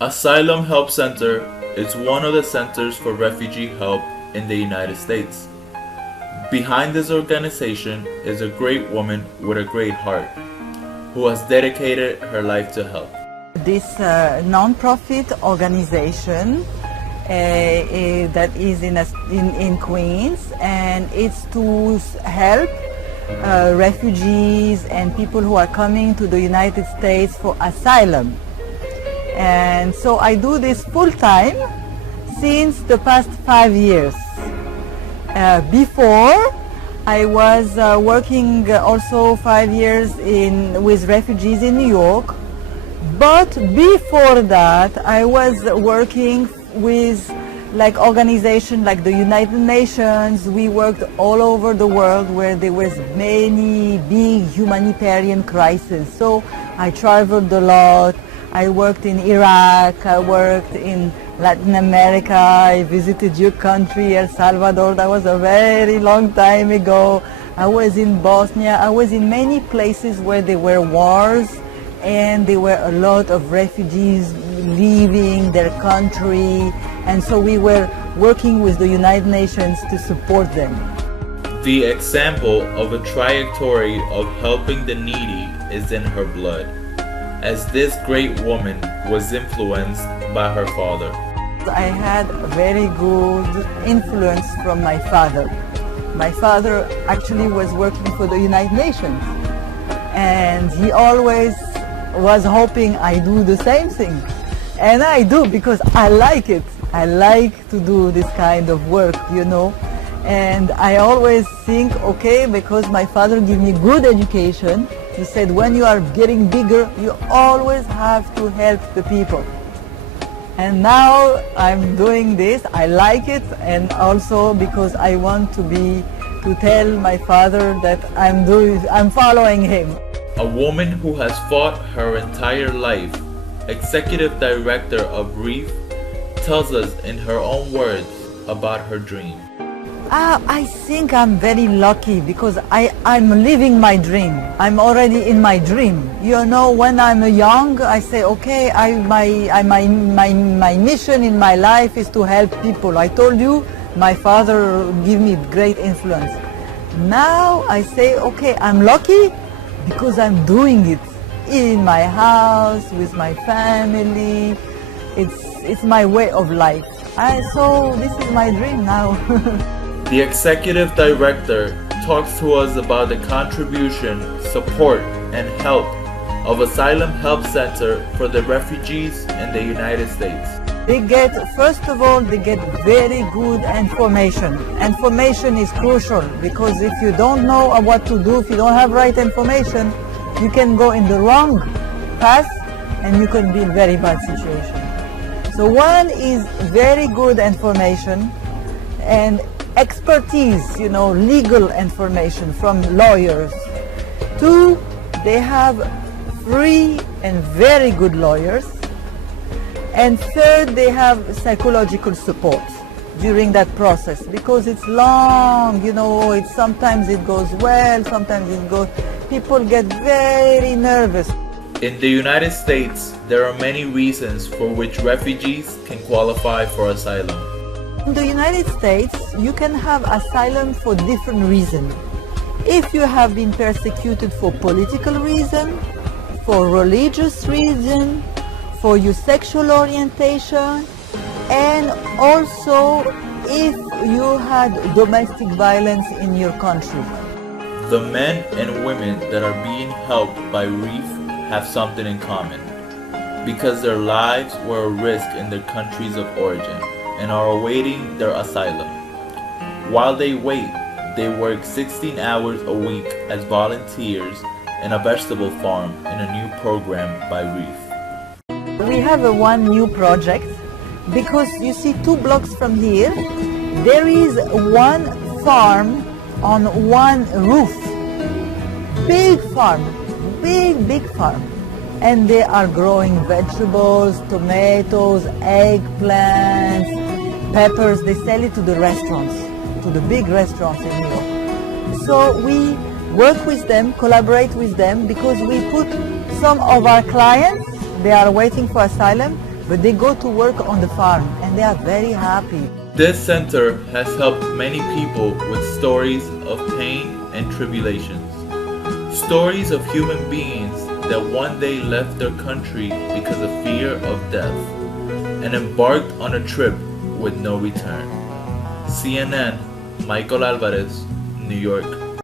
Asylum Help Center is one of the centers for refugee help in the United States. Behind this organization is a great woman with a great heart who has dedicated her life to help. This non-profit organization that is in Queens, and it's to help refugees and people who are coming to the United States for asylum. And so I do this full-time since the past 5 years. Before, I was working also 5 years with refugees in New York. But before that, I was working with organizations like the United Nations. We worked all over the world where there was many big humanitarian crises. So I traveled a lot. I worked in Iraq. I worked in Latin America. I visited your country, El Salvador. That was a very long time ago. I was in Bosnia. I was in many places where there were wars, and there were a lot of refugees leaving their country, and so we were working with the United Nations to support them. The example of a trajectory of helping the needy is in her blood, as this great woman was influenced by her father. I had a very good influence from my father. My father actually was working for the United Nations, and he always was hoping I do the same thing. And I do, because I like it. I like to do this kind of work, And I always think, okay, because my father gave me good education, he said, when you are getting bigger, you always have to help the people. And now I'm doing this. I like it, and also because I want to tell my father that I'm following him. A woman who has fought her entire life, executive director of REEF, tells us in her own words about her dream. I think I'm very lucky because I'm living my dream. I'm already in my dream. When I'm young, I say, okay, my mission in my life is to help people. I told you, my father gave me great influence. Now I say, okay, I'm lucky because I'm doing it in my house, with my family. It's my way of life. So this is my dream now. The executive director talks to us about the contribution, support, and help of Asylum Help Center for the refugees in the United States. First of all, they get very good information. Information is crucial, because if you don't know what to do, if you don't have right information, you can go in the wrong path and you can be in very bad situation. So one is very good information and expertise, legal information from lawyers. Two, they have free and very good lawyers. And third, they have psychological support during that process, because it's long, sometimes it goes well, sometimes people get very nervous. In the United States, there are many reasons for which refugees can qualify for asylum. In the United States, you can have asylum for different reasons. If you have been persecuted for political reason, for religious reason, for your sexual orientation, and also if you had domestic violence in your country. The men and women that are being helped by REEF have something in common, because their lives were at risk in their countries of origin and are awaiting their asylum. While they wait, they work 16 hours a week as volunteers in a vegetable farm in a new program by REEF. We have one new project, because you see 2 blocks from here, there is one farm on one roof. Big farm, big farm. And they are growing vegetables, tomatoes, eggplants, peppers. They sell it to the restaurants, to the big restaurants in New York. So we work with them, collaborate with them, because we put some of our clients, they are waiting for asylum, but they go to work on the farm and they are very happy. This center has helped many people with stories of pain and tribulations. Stories of human beings that one day left their country because of fear of death and embarked on a trip with no return. CNN, Michael Alvarez, New York.